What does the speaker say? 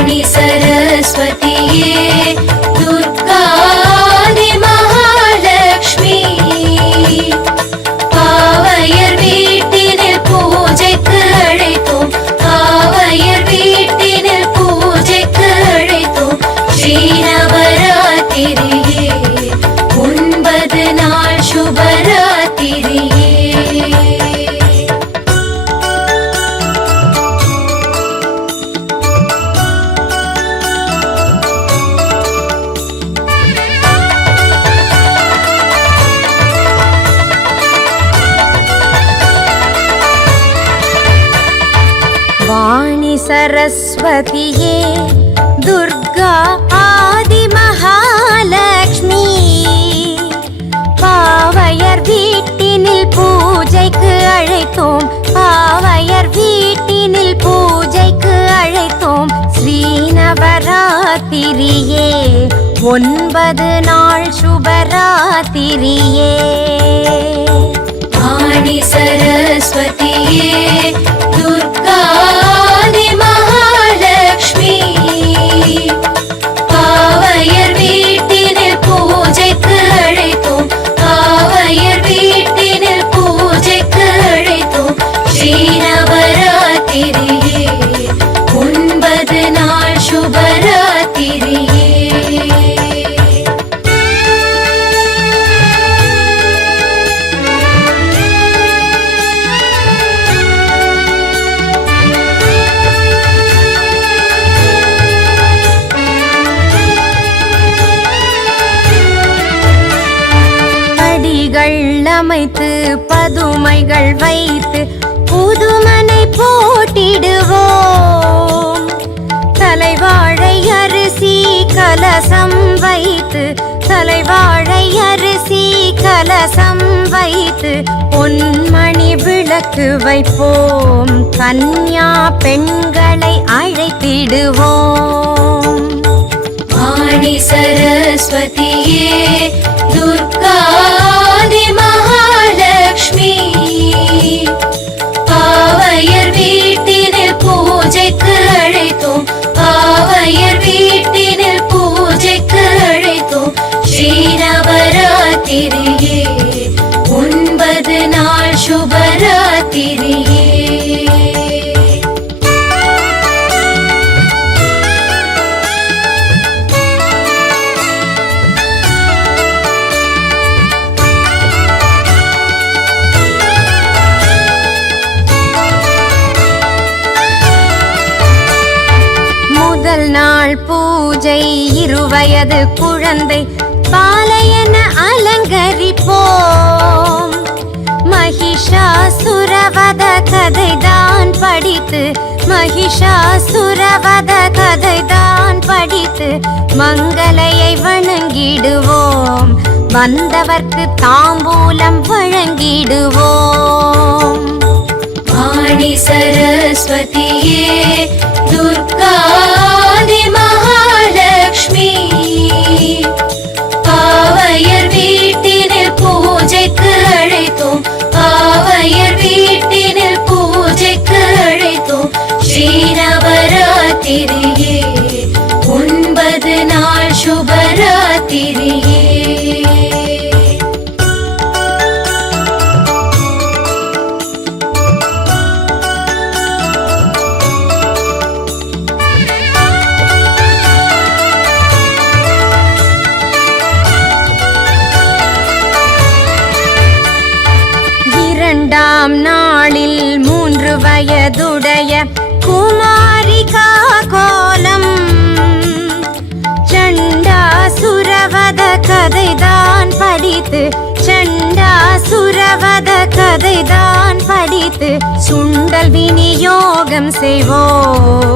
வாணி சரஸ்வதியே துர்காதி மகாலட்சுமி பாவையர் வீட்டினில் பூஜைக்கு அழைத்தோம் பாவையர் வீட்டினில் பூஜைக்கு அழைத்தோம் ஸ்ரீநவராத்திரியே 9 நாள் சுபராத்திரியே வாணி சரஸ்வதியே துர்கா ஆதி மகாலட்சுமி பாவையர் வீட்டினில் பூஜைக்கு அழைத்தோம் பாவையர் வீட்டினில் பூஜைக்கு அழைத்தோம் ஸ்ரீநவராத்திரியே 9 நாள் சுபராத்திரியே வாணி சரஸ்வதியே துர்காதி மகாலட்சுமி பாவையர் வீட்டினில் பூஜைக்கு அழைத்தோம் பாவையர் வீட்டினில் பூஜைக்கு அழைத்தோம் ஸ்ரீநவராத்திரியே 9 நாள் சுபராத்திரியே அமைத்து பதுமைகள் வைத்து புதுமனை போட்டிடுவோம் தலைவாழை அரிசி கலசம் வைத்து தலைவாழை அரிசி கலசம் வைத்து பொன்மணி விளக்கு வைப்போம் கன்யா பெண்களை அழைத்திடுவோம் வாணி சரஸ்வதியே துர்காதி மகாலட்சுமி பாவையர் வீட்டினில் பூஜைக்கு அழைத்தோம் பாவையர் வீட்டினில் பூஜைக்கு அழைத்தோம் ஸ்ரீநவராத்திரியே 9 நாள் சுபராத்திரியே முதல் நாள் பூஜை 2 வயது குழந்தை பாலையென அலங்கரிப்போம் மகிஷாசுரவத கதைதான் படித்து மகிஷாசுரவத கதைதான் படித்து மங்களையை வணங்கிடுவோம் வந்தவர்க்கு தாம்பூலம் வழங்கிடுவோம் வாணி சரஸ்வதியே துர்காதி மகாலட்சுமி பாவையர் வீட்டினில் பூஜைக்கு அழைத்தோம் பாவையர் வீட்டினில் பூஜைக்கு அழைத்தோம் ஸ்ரீநவராத்திரியே 9 நாள் சுபராத்திரியே இரண்டாம் நாளில் 3 வயதுடைய குமாரிகா கோலம் சண்டாசுரவத கதைதான் படித்து சண்டாசுரவத கதைதான் படித்து சுண்டல் விநியோகம் செய்வோம்